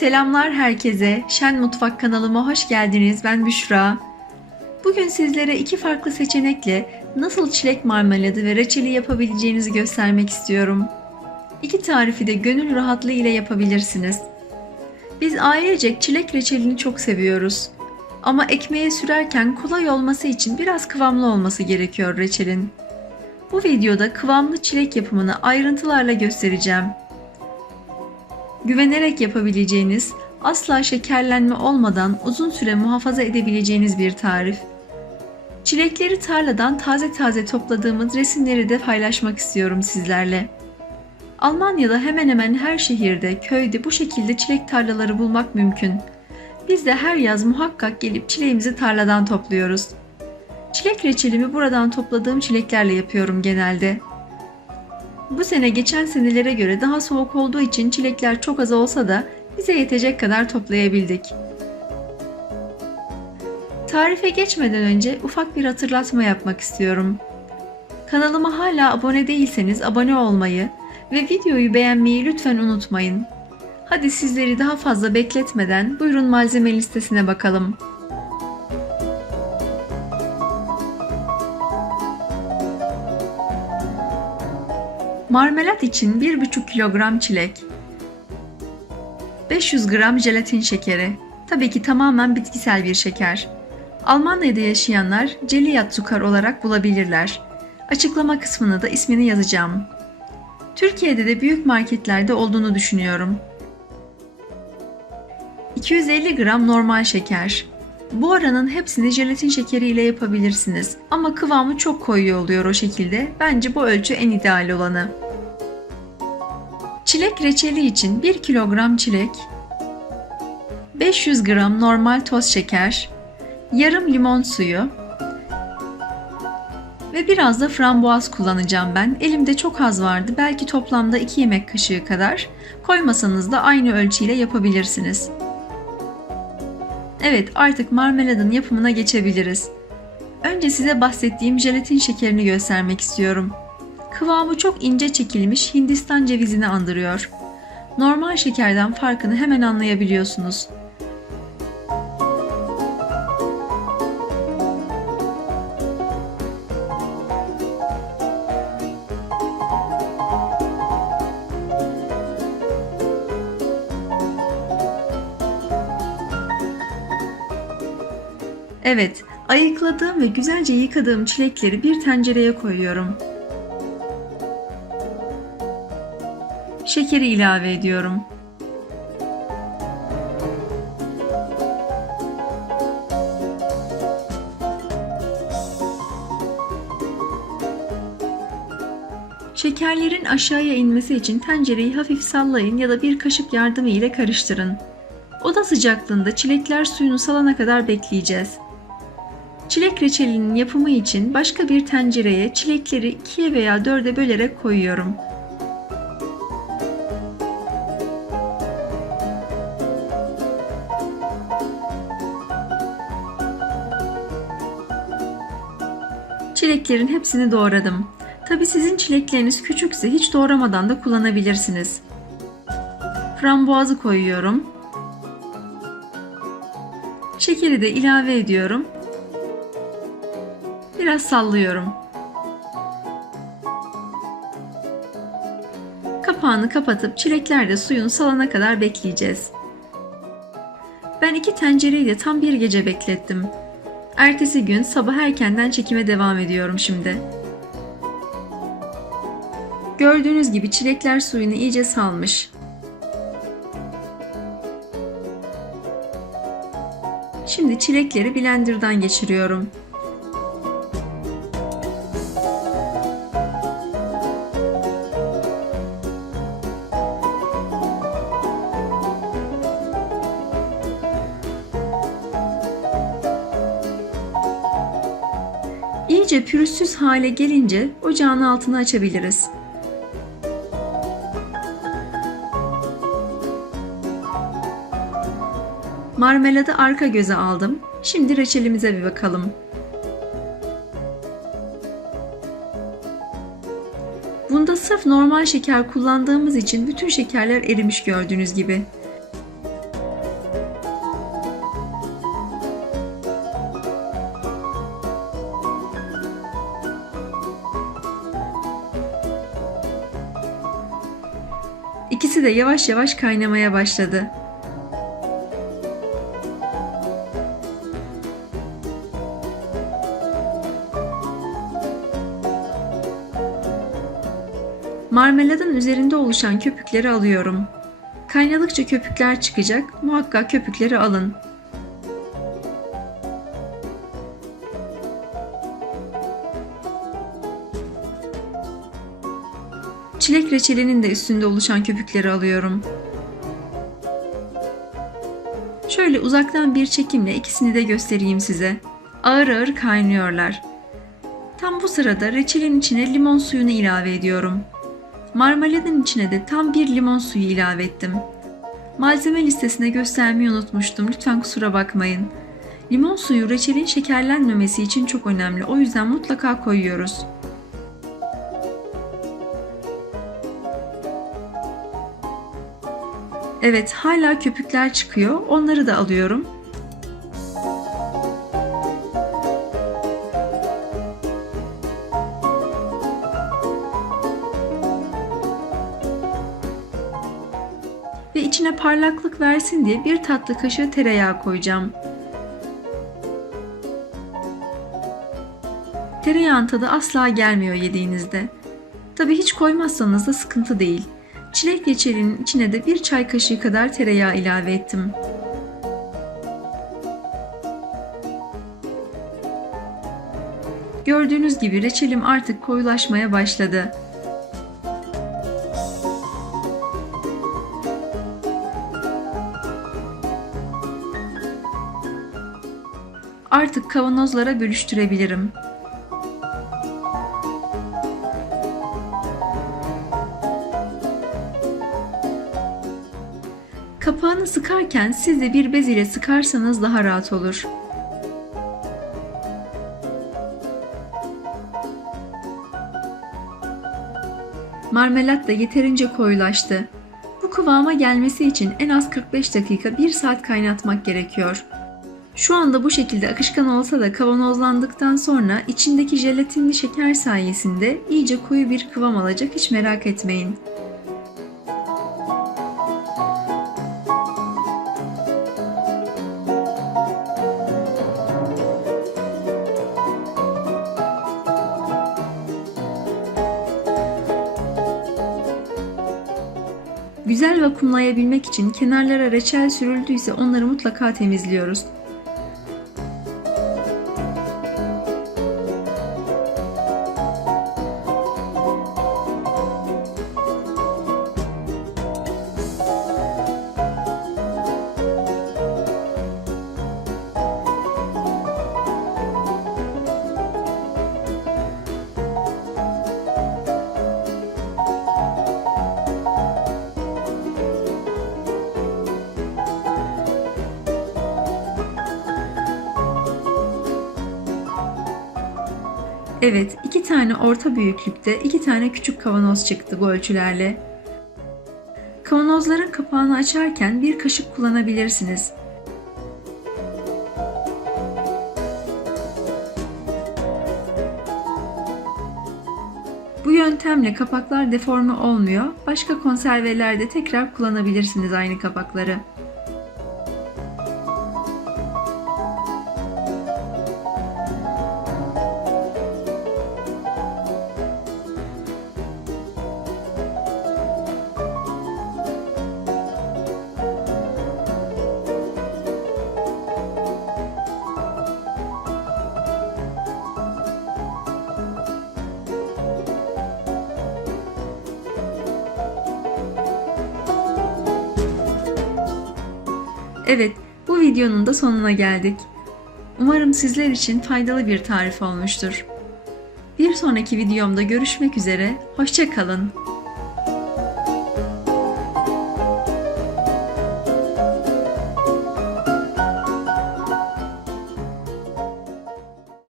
Selamlar herkese. Şen Mutfak kanalıma hoş geldiniz. Ben Büşra. Bugün sizlere iki farklı seçenekle nasıl çilek marmeladı ve reçeli yapabileceğinizi göstermek istiyorum. İki tarifi de gönül rahatlığı ile yapabilirsiniz. Biz ailecek çilek reçelini çok seviyoruz. Ama ekmeğe sürerken kolay olması için biraz kıvamlı olması gerekiyor reçelin. Bu videoda kıvamlı çilek yapımını ayrıntılarla göstereceğim güvenerek yapabileceğiniz, asla şekerlenme olmadan uzun süre muhafaza edebileceğiniz bir tarif. Çilekleri tarladan taze taze topladığımız resimleri de paylaşmak istiyorum sizlerle. Almanya'da hemen hemen her şehirde, köyde bu şekilde çilek tarlaları bulmak mümkün. Biz de her yaz muhakkak gelip çileğimizi tarladan topluyoruz. Çilek reçelimi buradan topladığım çileklerle yapıyorum genelde. Bu sene geçen senelere göre daha soğuk olduğu için çilekler çok az olsa da bize yetecek kadar toplayabildik. Tarife geçmeden önce ufak bir hatırlatma yapmak istiyorum. Kanalıma hala abone değilseniz abone olmayı ve videoyu beğenmeyi lütfen unutmayın. Hadi sizleri daha fazla bekletmeden buyurun malzeme listesine bakalım. Marmelat için 1,5 kilogram çilek, 500 gram jelatin şekeri, tabii ki tamamen bitkisel bir şeker. Almanya'da yaşayanlar Celiyat Zucker olarak bulabilirler. Açıklama kısmına da ismini yazacağım. Türkiye'de de büyük marketlerde olduğunu düşünüyorum. 250 gram normal şeker. Bu aranın hepsini jelatin şekeri ile yapabilirsiniz ama kıvamı çok koyu oluyor o şekilde. Bence bu ölçü en ideal olanı. Çilek reçeli için 1 kilogram çilek, 500 gram normal toz şeker, yarım limon suyu ve biraz da frambuaz kullanacağım ben. Elimde çok az vardı. Belki toplamda 2 yemek kaşığı kadar. Koymasanız da aynı ölçüyle yapabilirsiniz. Evet artık marmeladın yapımına geçebiliriz. Önce size bahsettiğim jelatin şekerini göstermek istiyorum. Kıvamı çok ince çekilmiş Hindistan cevizini andırıyor. Normal şekerden farkını hemen anlayabiliyorsunuz. Evet, ayıkladığım ve güzelce yıkadığım çilekleri bir tencereye koyuyorum. Şekeri ilave ediyorum. Şekerlerin aşağıya inmesi için tencereyi hafif sallayın ya da bir kaşık yardımı ile karıştırın. Oda sıcaklığında çilekler suyunu salana kadar bekleyeceğiz. Çilek reçelinin yapımı için başka bir tencereye çilekleri ikiye veya dörde bölerek koyuyorum. Çileklerin hepsini doğradım. Tabi sizin çilekleriniz küçükse hiç doğramadan da kullanabilirsiniz. Frambuazı koyuyorum. Şekeri de ilave ediyorum. Biraz sallıyorum. Kapağını kapatıp çilekler de suyun salana kadar bekleyeceğiz. Ben iki tencereyi de tam bir gece beklettim. Ertesi gün sabah erkenden çekime devam ediyorum şimdi. Gördüğünüz gibi çilekler suyunu iyice salmış. Şimdi çilekleri blenderdan geçiriyorum. İyice pürüzsüz hale gelince ocağın altını açabiliriz. Marmeladı arka göze aldım. Şimdi reçelimize bir bakalım. Bunda sırf normal şeker kullandığımız için bütün şekerler erimiş gördüğünüz gibi. İkisi de yavaş yavaş kaynamaya başladı. Marmeladın üzerinde oluşan köpükleri alıyorum. Kaynadıkça köpükler çıkacak, muhakkak köpükleri alın. Çilek reçelinin de üstünde oluşan köpükleri alıyorum. Şöyle uzaktan bir çekimle ikisini de göstereyim size. Ağır ağır kaynıyorlar. Tam bu sırada reçelin içine limon suyunu ilave ediyorum. Marmeladın içine de tam bir limon suyu ilave ettim. Malzeme listesine göstermeyi unutmuştum. Lütfen kusura bakmayın. Limon suyu reçelin şekerlenmemesi için çok önemli. O yüzden mutlaka koyuyoruz. Evet, hala köpükler çıkıyor. Onları da alıyorum. Ve içine parlaklık versin diye bir tatlı kaşığı tereyağı koyacağım. Tereyağın tadı asla gelmiyor yediğinizde. Tabi hiç koymazsanız da sıkıntı değil. Çilek reçelinin içine de bir çay kaşığı kadar tereyağı ilave ettim. Gördüğünüz gibi reçelim artık koyulaşmaya başladı. Artık kavanozlara bölüştürebilirim. Kapağını sıkarken siz de bir bez ile sıkarsanız daha rahat olur. Marmelat da yeterince koyulaştı. Bu kıvama gelmesi için en az 45 dakika 1 saat kaynatmak gerekiyor. Şu anda bu şekilde akışkan olsa da kavanozlandıktan sonra içindeki jelatinli şeker sayesinde iyice koyu bir kıvam alacak hiç merak etmeyin. Güzel vakumlayabilmek için kenarlara reçel sürüldüyse onları mutlaka temizliyoruz. Evet, iki tane orta büyüklükte, iki tane küçük kavanoz çıktı bu ölçülerle. Kavanozların kapağını açarken bir kaşık kullanabilirsiniz. Bu yöntemle kapaklar deforme olmuyor. Başka konservelerde tekrar kullanabilirsiniz aynı kapakları. Evet, bu videonun da sonuna geldik. Umarım sizler için faydalı bir tarif olmuştur. Bir sonraki videomda görüşmek üzere, hoşçakalın.